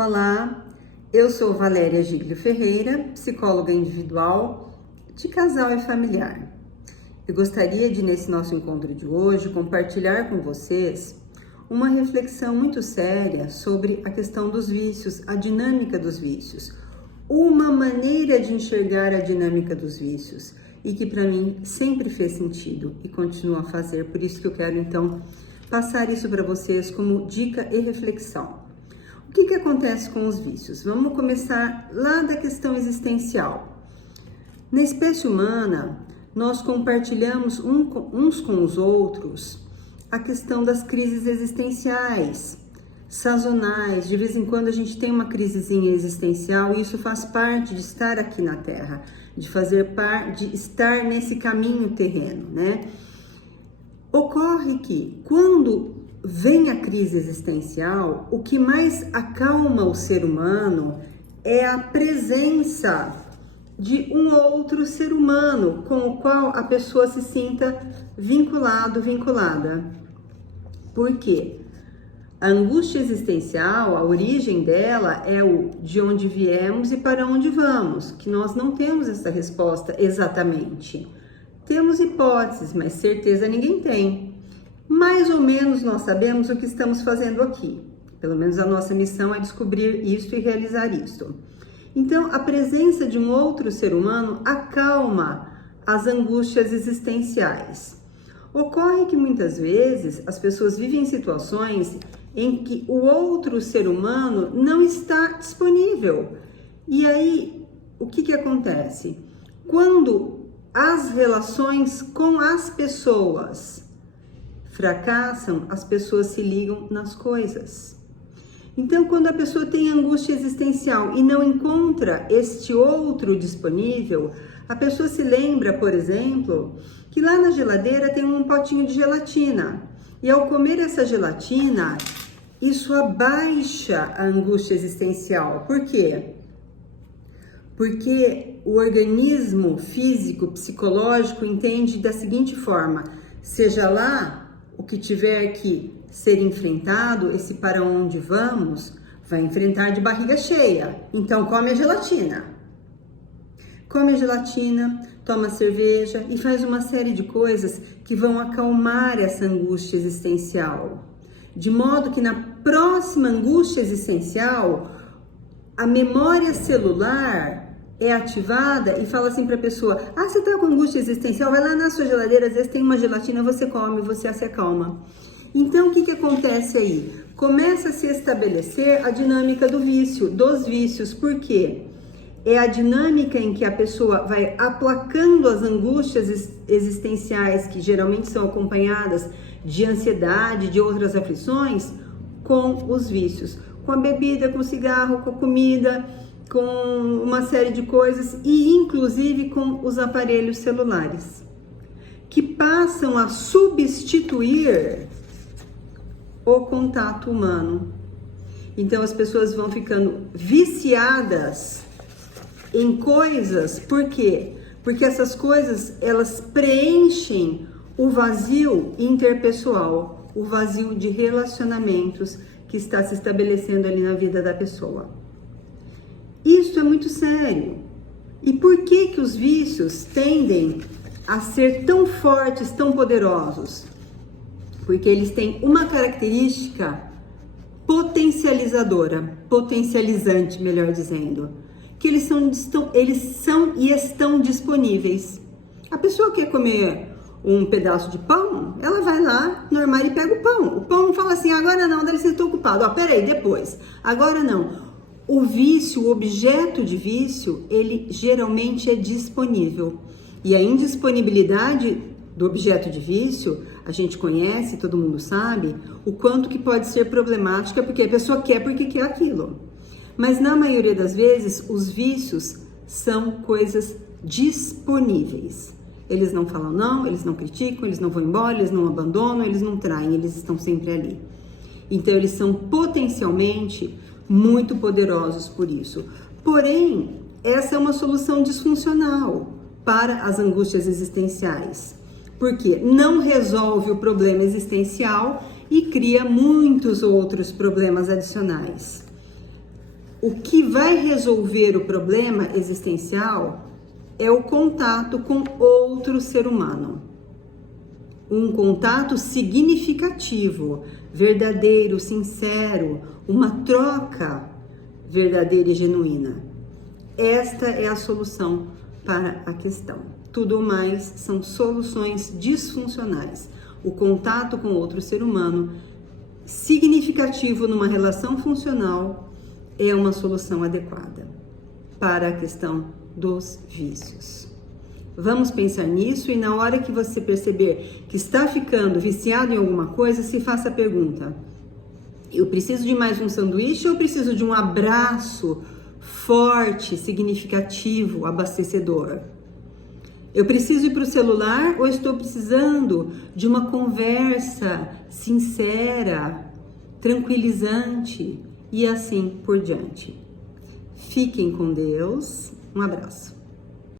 Olá, eu sou Valéria Giglio Ferreira, psicóloga individual de casal e familiar. Eu gostaria de, nesse nosso encontro de hoje, compartilhar com vocês uma reflexão muito séria sobre a questão dos vícios, a dinâmica dos vícios, uma maneira de enxergar a dinâmica dos vícios e que para mim sempre fez sentido e continua a fazer, por isso que eu quero então passar isso para vocês como dica e reflexão. O que acontece com os vícios? Vamos começar lá da questão existencial. Na espécie humana, nós compartilhamos uns com os outros a questão das crises existenciais, sazonais. De vez em quando a gente tem uma crisezinha existencial e isso faz parte de estar aqui na Terra, de fazer parte, de estar nesse caminho terreno, né? Ocorre que quando vem a crise existencial, o que mais acalma o ser humano é a presença de um outro ser humano com o qual a pessoa se sinta vinculada. Por quê? A angústia existencial, a origem dela é o de onde viemos e para onde vamos, que nós não temos essa resposta exatamente. Temos hipóteses, mas certeza ninguém tem. Mais ou menos nós sabemos o que estamos fazendo aqui. Pelo menos a nossa missão é descobrir isso e realizar isso. Então, a presença de um outro ser humano acalma as angústias existenciais. Ocorre que muitas vezes as pessoas vivem situações em que o outro ser humano não está disponível. E aí, o que acontece? Quando as relações com as pessoas fracassam, as pessoas se ligam nas coisas. Então, quando a pessoa tem angústia existencial e não encontra este outro disponível, a pessoa se lembra, por exemplo, que lá na geladeira tem um potinho de gelatina. E ao comer essa gelatina, isso abaixa a angústia existencial. Por quê? Porque o organismo físico, psicológico, entende da seguinte forma: seja lá o que tiver que ser enfrentado, esse para onde vamos, vai enfrentar de barriga cheia. Então come a gelatina. Come a gelatina, toma cerveja e faz uma série de coisas que vão acalmar essa angústia existencial. De modo que na próxima angústia existencial, a memória celular é ativada e fala assim para a pessoa: ah, você tá com angústia existencial? Vai lá na sua geladeira, às vezes tem uma gelatina, você come, você se acalma. Então, o que acontece aí? Começa a se estabelecer a dinâmica do vício, dos vícios. Por quê? É a dinâmica em que a pessoa vai aplacando as angústias existenciais, que geralmente são acompanhadas de ansiedade, de outras aflições, com os vícios. Com a bebida, com o cigarro, com a comida, com uma série de coisas e inclusive com os aparelhos celulares, que passam a substituir o contato humano. Então as pessoas vão ficando viciadas em coisas. Por quê? Porque essas coisas, elas preenchem o vazio interpessoal, o vazio de relacionamentos que está se estabelecendo ali na vida da pessoa. Isso é muito sério. E por que os vícios tendem a ser tão fortes, tão poderosos? Porque eles têm uma característica potencializante, melhor dizendo, que eles são e estão disponíveis. A pessoa quer comer um pedaço de pão, ela vai lá no armário e pega o pão. O pão fala assim: agora não, dá licença, estou ocupado. Ó, peraí, depois. Agora não. O vício, o objeto de vício, ele geralmente é disponível. E a indisponibilidade do objeto de vício, a gente conhece, todo mundo sabe, o quanto que pode ser problemática, porque a pessoa quer porque quer aquilo. Mas na maioria das vezes, os vícios são coisas disponíveis. Eles não falam não, eles não criticam, eles não vão embora, eles não abandonam, eles não traem, eles estão sempre ali. Então, eles são potencialmente muito poderosos por isso. Porém, essa é uma solução disfuncional para as angústias existenciais, porque não resolve o problema existencial e cria muitos outros problemas adicionais. O que vai resolver o problema existencial é o contato com outro ser humano. Um contato significativo, verdadeiro, sincero, uma troca verdadeira e genuína. Esta é a solução para a questão. Tudo mais são soluções disfuncionais. O contato com outro ser humano significativo numa relação funcional é uma solução adequada para a questão dos vícios. Vamos pensar nisso e na hora que você perceber que está ficando viciado em alguma coisa, se faça a pergunta: eu preciso de mais um sanduíche ou preciso de um abraço forte, significativo, abastecedor? Eu preciso ir para o celular ou estou precisando de uma conversa sincera, tranquilizante e assim por diante? Fiquem com Deus. Um abraço.